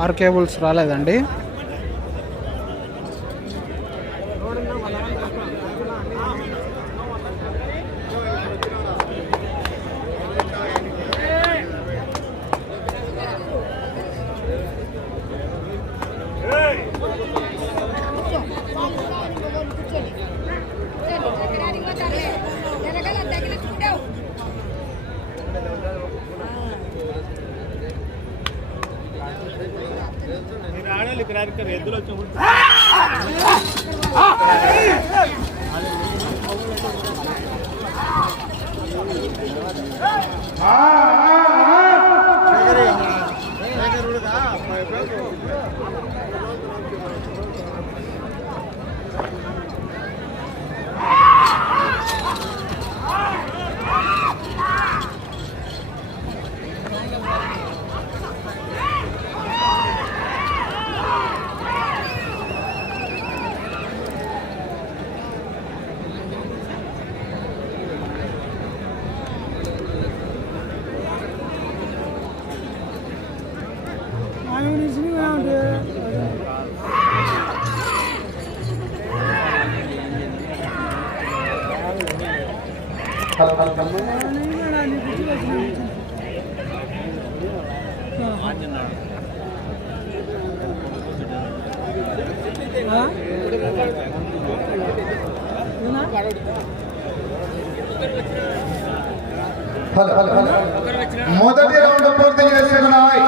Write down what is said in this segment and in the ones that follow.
Are cables రాలేదండి. మొదటి round పూర్తి చేసుకున్నాయి.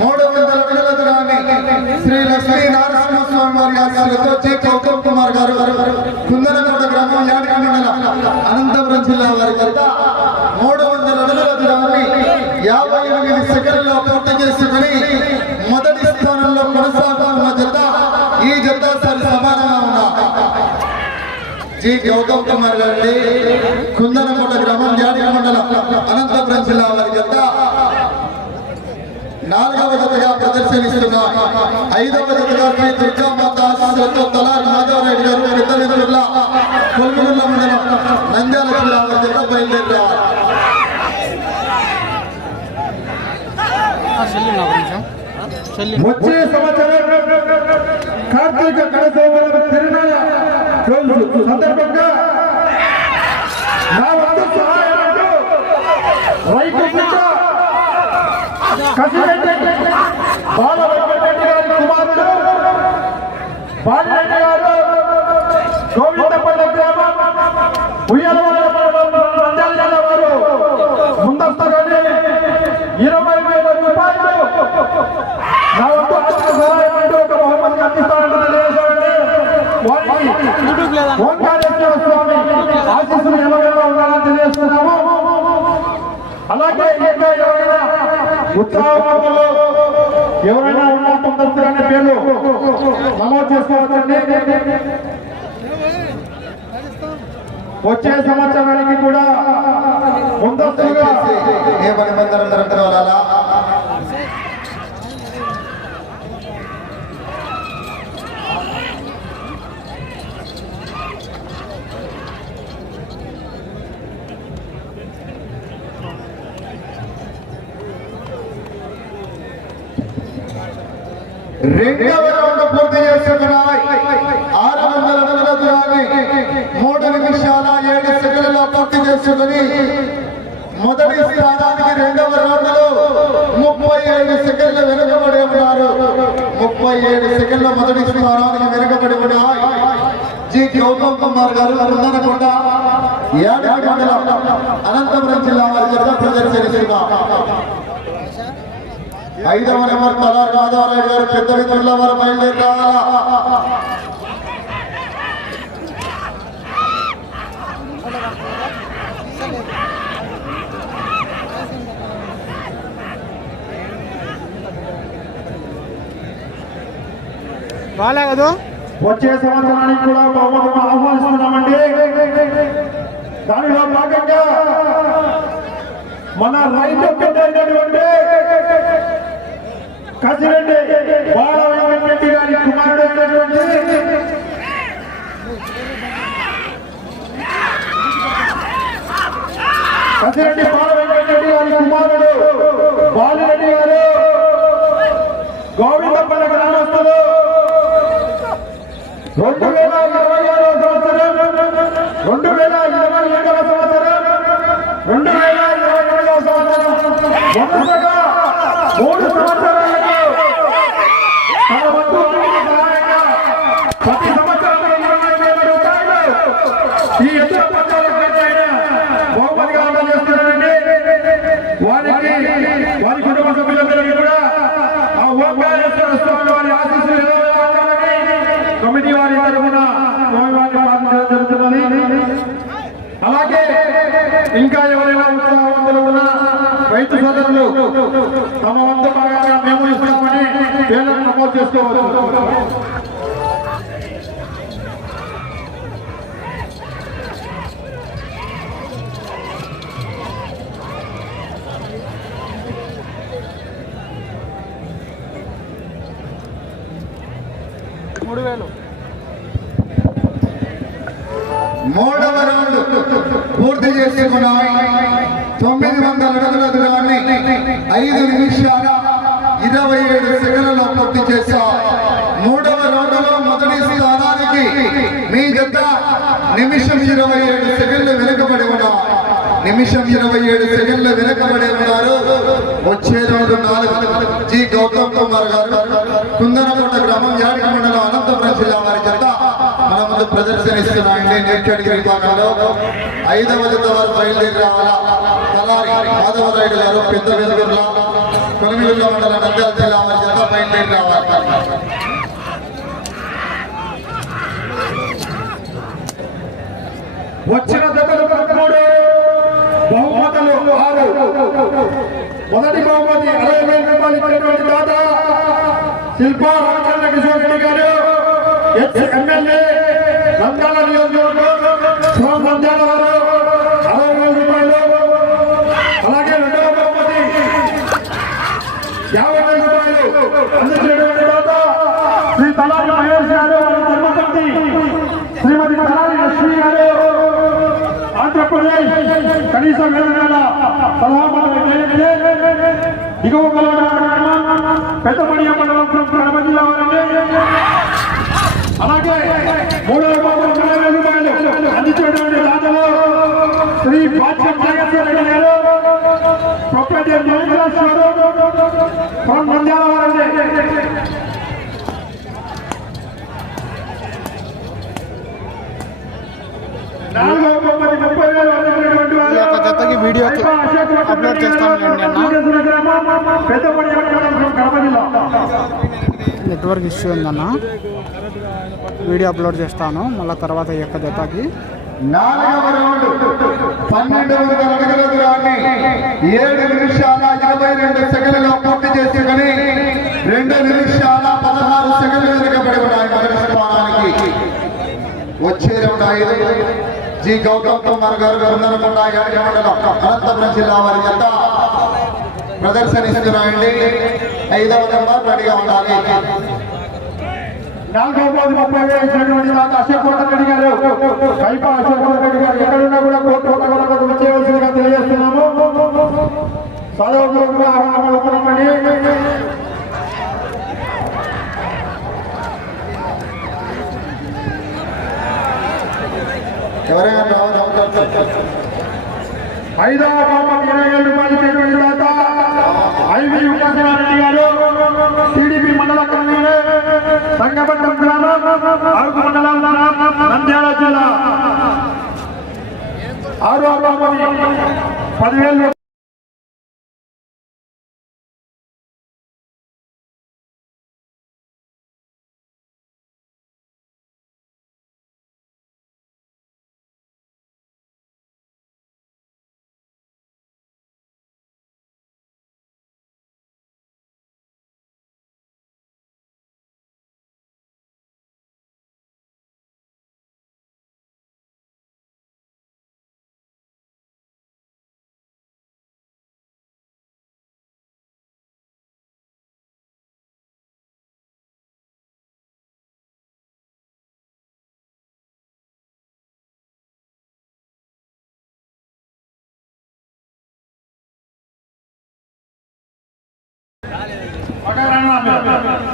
300 అడుగుల దూరాన్ని శ్రీ లక్ష్మీ నరసింహస్వామి వారి ఆశీస్సులతో జె గౌతమ్ కుమార్ గారు కుందనకోట గ్రామం యాదగిరి మండలం అనంతపురం జిల్లా వారి వద్ద 300 అడుగుల దూరాన్ని 58 సెకండ్లలో పూర్తి చేసుకుని మొదటి స్థానంలో కొనసాగుతున్న జత ఈ జత సరి సమానంగా ఉన్నారు. జి గౌతమ్ కుమార్ గారి కుందనకోట గ్రామం యాదగిరి మండలం అనంతపురం జిల్లా వారి జత 4వ జతగా ప్రదర్శనిస్తున్నారు. 5వ జతగా శ్రీ దుర్గామాత ఆశీస్సులతో తలారి మాధవరెడ్డి గారు పెద్దల కొల్లుగుల్ల మండలం నంద్యాల జిల్లా వారి జత బయలుదేరారు. వచ్చే సంవత్సరం కార్తీక కళాశాల తిరునాళ సందర్భంగా నా వంతు సహాయం అంటూ రైతు బిడ్డ కసిరెడ్డి బాలరెడ్డి గారి కుమారుడు బాలిరెడ్డి గారు గోవిందపల్లి గ్రామం ఉయ్యలవాడ నంద్యాల జిల్లా వారు ముందస్తుగానే 20,000 రూపాయలు నా వంతు ఆర్థిక సహాయం అంటూ ఒక బహుమతిని అందిస్తానంటూ తెలియజేశారండి. ఓంకారేశ్వర స్వామి ఆశీస్సులు ఎవరైనా ఉన్నారని తెలియజేస్తున్నాము. అలాగే ఇంకా ఎవరైనా ఉత్సాహంలో ఎవరైనా ఉన్న ముందస్తుగానే పేర్లు నమోదు చేసుకోవచ్చండి. వచ్చే సంవత్సరానికి కూడా ముందస్తుగా రెండవ రౌండ్ పూర్తి చేసుకున్నాయి. 600 అడుగుల దూరాన్ని 3 నిమిషాల 7 సెకండ్లలో పూర్తి చేసుకుని మొదటి స్థానానికి రెండవ రౌండ్ లో 37 సెకండ్లు వెనుకబడి ఉన్నారు. 37 సెకండ్ల మొదటి స్థానానికి వెనుకబడి ఉన్నాయి. జి గౌతమ్ కుమార్ గారు కుందనకొండ యాదగిరి మండలం అనంతపురం జిల్లా వారి చేత ప్రదర్శనిస్తున్నారు. 5వ నెంబర్ తలార్ మాధవరావు గారు పెద్ద విధుల్లో వారు బయలుదేరాలా. బాలే కదా వచ్చే సంవత్సరానికి కూడా బహుమతులను ఆహ్వానిస్తున్నామండి. దానిలో భాగంగా మన రైతు పెద్దటువంటి కసిరెడ్డి బాల వెంకటరెడ్డి గారి కుమారుడు అయినటువంటి కసిరెడ్డి బాల వెంకటరెడ్డి గారి కుమారుడు బాలిరెడ్డి గారు గోవిందపల్లి గ్రామస్తులు 2027వ సంవత్సరం 2027వ సంవత్సరం 2023వ సంవత్సరం వరుసగా 3 సంవత్సరాలకు తన వంతు ఆర్థిక సహాయంగా ప్రతి సంవత్సరం 20,000 రూపాయలు ఈ ఎత్తుల పంచాలకు ఖర్చైన బహుమతిగా అందజేస్తున్నారండి. వారి కుటుంబ సభ్యులందరికీ కూడా ఆ ఓంకారేశ్వర స్వామి వారి ఆశీస్సులు కమిటీ వారి తరఫున ప్రార్థించడం జరుగుతున్నది. అలాగే ఇంకా ఎవరైనా ఉత్సాహవంతులు ఉన్న రైతు సోదరులు తమ వంతు భాగంగా మేము ఇస్తామని పేర్లను నమోదు చేసుకోవచ్చు. మూడవ రౌండ్ పూర్తి చేసుకున్నాయి. 900 అడుగుల దూరాన్ని 5 నిమిషాల 27 సెకండ్లలో పూర్తి చేశారు. మూడవ రౌండ్ లో మొదటి స్థానానికి మీ జత నిమిషం 27 సెకండ్లు వెనుకబడి ఉన్నారు. నిమిషం 27 సెకండ్లు వెనుకబడి ఉన్నారు. వచ్చే రౌండ్ 4 జి గౌతమ్ కుమార్ గారు కుందనకోట గ్రామం యాదగిరి మండలం అనంతపురం జిల్లా వారి జత మన ముందు ప్రదర్శనిస్తున్నాయండి. నేటి విభాగంలో 5వ జత వారు బయలుదేరి రావాలా. తలారి మాధవరాయుడు గారు పెద్ద వెలుగుర్ల కొలమిగుళ్ళ మండలం నంద్యాల జిల్లా వారి జత బయలుదేరి రావాలి. వచ్చిన జతలు 13, బహుమతులు 6. మొదటి బహుమతి 60,000 రూపాయలు ఇచ్చినటువంటి దాత శిల్పా రామచంద్ర కిషోర్ రెడ్డి గారు ఎమ్మెల్యే నంద్యాల నియోజకవర్గం నంద్యాల వారు 60,000 రూపాయలు. అలాగే రెండవ బహుమతి 50,000 రూపాయలు అందించినటువంటి దాత శ్రీ తలారి మహేష్ గారు, వారి ధర్మపత్ని శ్రీమతి తలారి లక్ష్మి గారు, ఆంధ్రప్రదేశ్ కనీస వేతనాల సలహామండలి దిగువ పెద్దపడియ మండలం కడప జిల్లా వారండి. అలాగే 3వ బహుమతి 40,000 రూపాయలు అందించినటువంటి దాతలు శ్రీ బాధ్యం జగన్మోహన్ రెడ్డి గారు, ప్రొపరేటర్ ఫ్రమ్ నంద్యాల వారండి. ఈ యొక్క జతకి వీడియో అప్లోడ్ చేస్తాను నెట్వర్క్ ఇష్యూ ఉందన్న. వీడియో అప్లోడ్ చేస్తాను మళ్ళీ తర్వాత ఈ యొక్క జతకి. 4వ రౌండ్ 1200 అడుగుల దూరాన్ని 7 నిమిషాల 22 సెకండ్లలో పూర్తి చేసుకుని 2 నిమిషాల 16 సెకండ్లు వెనుకబడి ఉన్నాయి మొదటి స్థానానికి. వచ్చే రౌండ్ 5 జి గౌతమ్ కుమార్ గారు గవర్నరకొండ యాడికి మండలం అనంతపురం జిల్లా వారి జత ప్రదర్శనిస్తున్నాయండి. 5వ నెంబర్ రెడీగా ఉండాలి. 4:30 ఇచ్చినటువంటి నాకు అశోక్ కోటరెడ్డి గారు కైపా అశోక్ కోటరెడ్డి గారు ఎక్కడున్నా కూడా కోర్టు వద్దకు వచ్చేయవలసిందిగా తెలియజేస్తున్నాము. సదవులు కూడా అమలుకున్నామండి. ఎవరైనా 5వ బహుమతి 20,000 రూపాయలు ఇచ్చినటువంటి తర్వాత ఐవి ఉపాధ్యాయురెడ్డి గారు టీడీపీ మండల కన్వీనర్ సంగపట్నం గ్రామం అరకు మండలం నంద్యాల జిల్లా. 6వ బహుమతి 10,000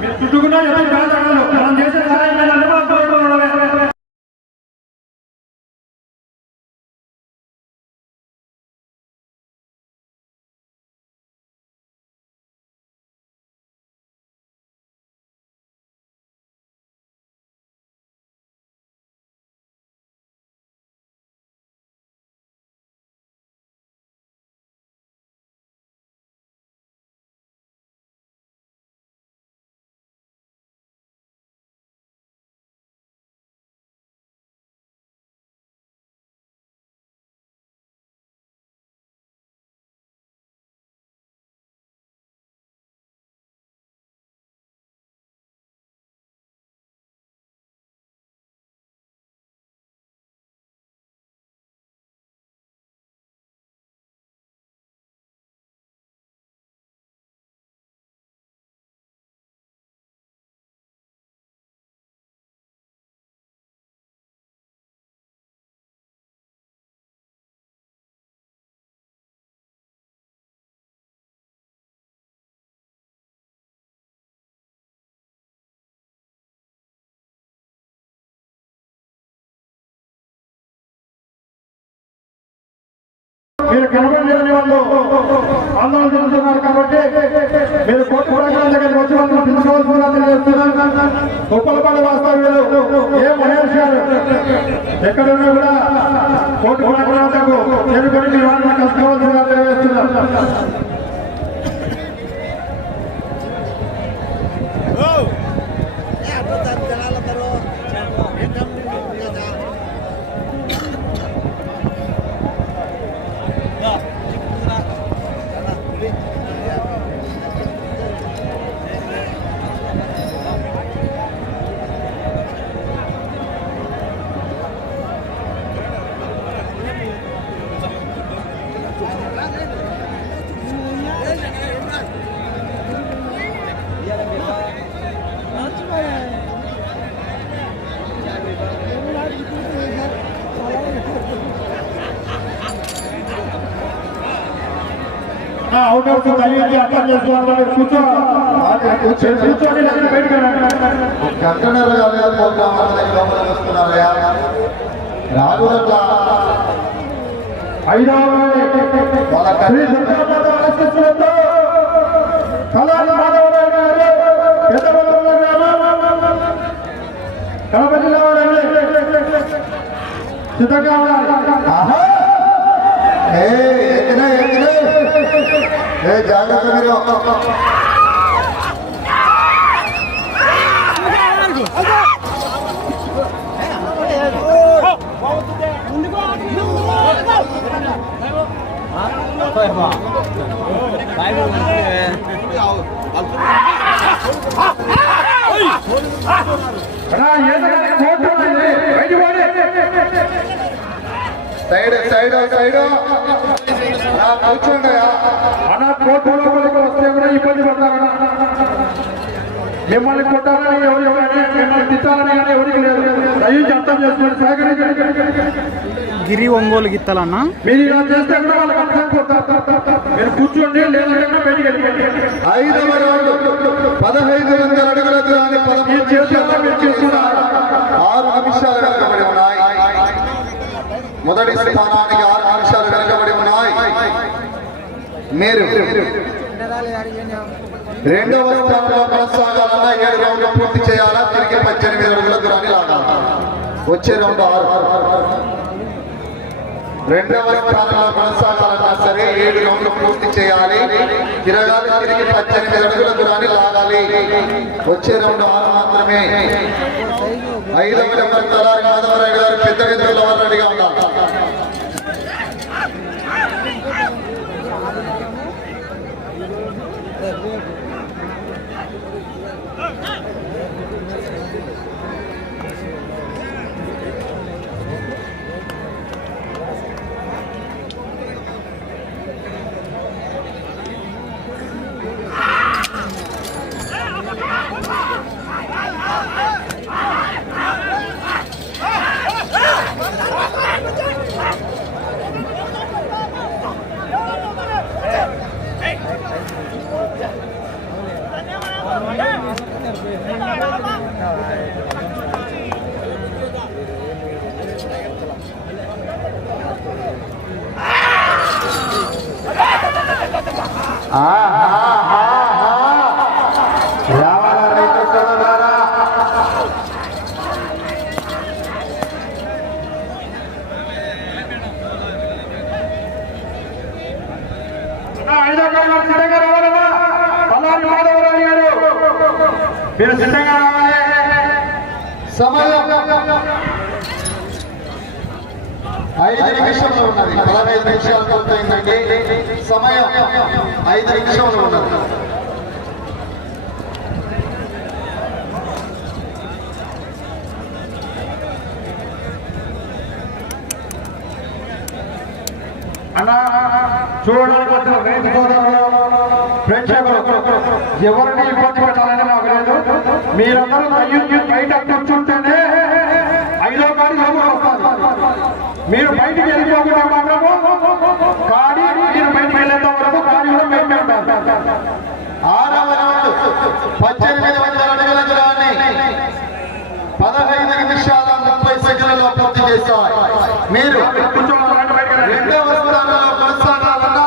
మీరు చుట్టుకున్నా ఎవరు కాదు మనం చేసే సహాయం మీరు కనబడలేని వాళ్ళు ఆందోళన చెందుతున్నారు కాబట్టి మీరు కోర్టు ప్రకారం దగ్గరికి వచ్చి వాళ్ళు తీసుకోవాల్సిందిగా తెలియజేస్తున్నారు. ఉప్పలపల్లి వాస్తవ్యులు ఏ మహేష్ గారు ఎక్కడున్నా కూడా కోర్టు ప్రకారం చేరుకొని మీ వాళ్ళని కలుసుకోవాల్సిందిగా తెలియజేస్తున్నారు. అవుట్ దయచేసి అర్థం చేసుకోవాలి. కూర్చోండి బయటకు గంటన్నర వస్తున్నారయ్యా రాగుదట్ల 5వ శ్రీ దుర్గామాత ఆశీస్సులతో కళాని మాధవరావు గారు పెద్దవల్ల గ్రామం కడప జిల్లా వారండి సిద్ధంగా ఉన్నారు. జాగ్రత్త మీరు సైడ్ సైడ్ సైడ్ కూర్చోండి అన్న కోర్టు లోపలికి వస్తే కూడా ఇబ్బంది పడతారన్నా. మిమ్మల్ని కొట్టాలని ఎవరికి కానీ మిమ్మల్ని తిట్టాలని కానీ ఎవరికి లేదు. దయచేసి అర్థం చేసుకోండి, సహకరించండి. గిరి ఒంగోలు గిత్తలన్న మీరు ఇలా చేస్తే కూడా వాళ్ళకి అర్థం పోతారు. మీరు కూర్చోండి, లేదంటే బయటికి వెళ్ళిపోండి. 5వ రౌండ్ 1500 అడుగుల దూరాన్ని 6 నిమిషాలు వెనకబడి ఉన్నాయి. మొదటి స్థానానికి 6 నిమిషాలు వెనకబడి ఉన్నాయి. మీరు రెండవ స్థానంలో కొనసాగాలన్నా 7 రౌండ్లు పూర్తి చేయాలా, తిరిగి 18 అడుగుల దూరాన్ని లాగాలి. వచ్చే రౌండ్ 6. రెండవ స్థానంలో కొనసాగాలన్నా సరే 7 రౌండ్లు పూర్తి చేయాలి, తిరగాలి, తిరిగి 18 అడుగుల దూరాన్ని లాగాలి. వచ్చే రౌండ్ 6 మాత్రమే. 5వ నెంబర్ తలారి మాధవరాయుడు గారు పెద్ద విధుల వారు రెడీగా ఉన్నారు. మీరు సిద్ధంగా రావాలి. సమయం 5 నిమిషంలో ఉన్నది. 15 నిమిషాలు పూర్తయిందండి. సమయం 5 నిమిషంలో ఉన్నది. అలా చూడడానికి వచ్చిన రైతు సోదరులు, ప్రేక్షకులు ఎవరిని ఇబ్బంది పెట్టాలని మాకు లేదు. మీరందరూ బయట కూర్చుంటేనే 5వ కాడి లోపల వస్తారు. మీరు బయటికి వెళ్ళిపోకుండా మాత్రము కాడి మీరు బయటికి వెళ్ళేంత వరకు కాడి కూడా బయట ఉంటారు. 6వ రౌండ్ 1800 అడుగుల దూరాన్ని 15 నిమిషాల 30 సెకండ్లలో పూర్తి చేశారు. మీరు రెండవ స్థానంలో కొనసాగాలన్నా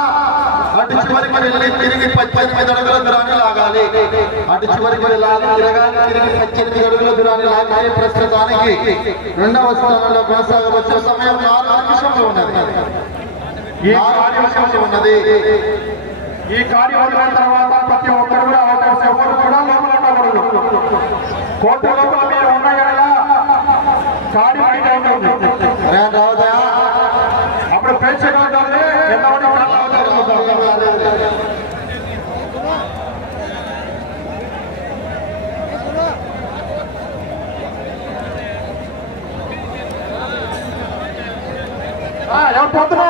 అటు చివరికి వెళ్ళి తిరిగి 18 అడుగుల దూరాన్ని లాగాలి. అటు చివరికి వెళ్ళాలి, తిరగాలి, తిరిగి 18 అడుగుల దూరాన్ని లాగాలి. ప్రస్తుతానికి రెండవ స్థానంలో కొనసాగవచ్చు. సమయం 4 నిమిషంలో ఉన్నది. ఈ కార్యం వదిలిన తర్వాత ప్రతి ఒక్కరు కూడా అవకాశం, ఎవరు కూడా లోపల ఉండకూడదు. కోర్టు లోపల మీరు ఉన్న కదా కాడి బయట ఉంటుంది. అప్పుడు ప్రేక్షకులు ఎవరు పోతున్నా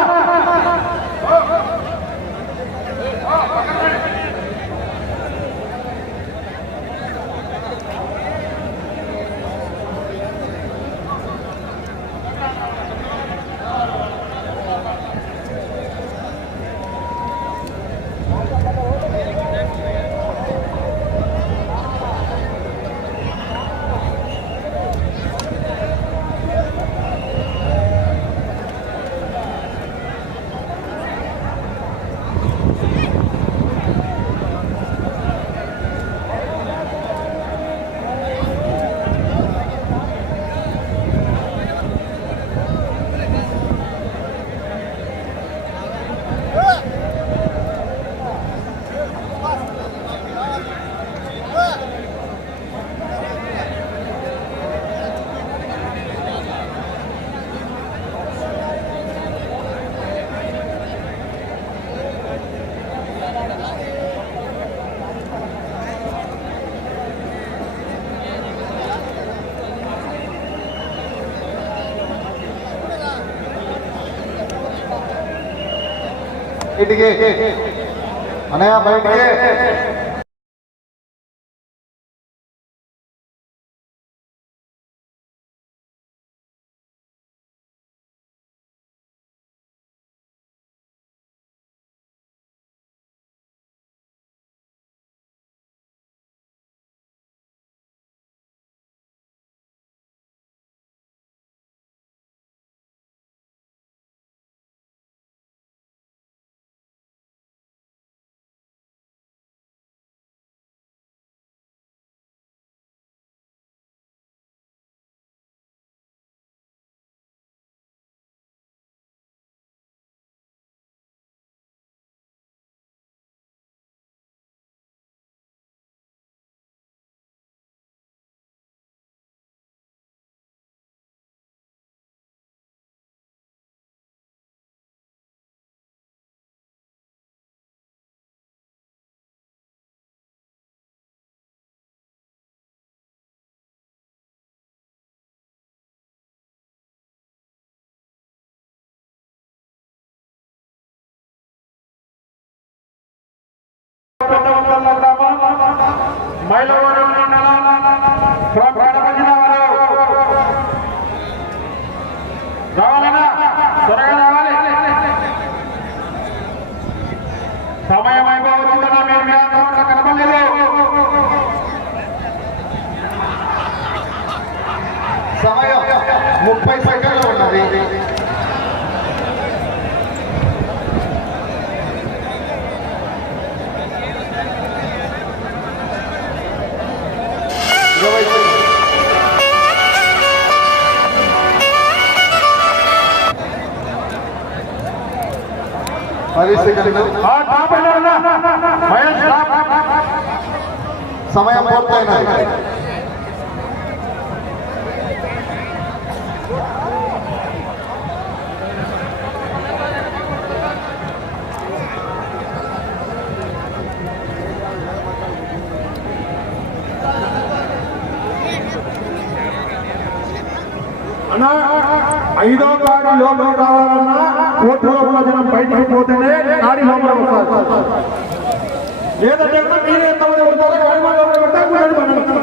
బయటికి అన్నయ్య బయటికి. మైలవరం రావాలన్నా త్వరగా రావాలి. సమయం అయిపోతుందన్నా మీరు మీ అందరూ కనపడలేదు. సమయం 30 సెకండ్లు ఉన్నది. సమయం పూర్తయినది. అన్నా 5వ గాడి లోపల రావాలన్నా కోర్టు లోపల జనం బయటికి పోతేనే గాడి లోపల వస్తారు. లేదంటే మీరే ఎంతమంది ఉంటారో గాడి లోపల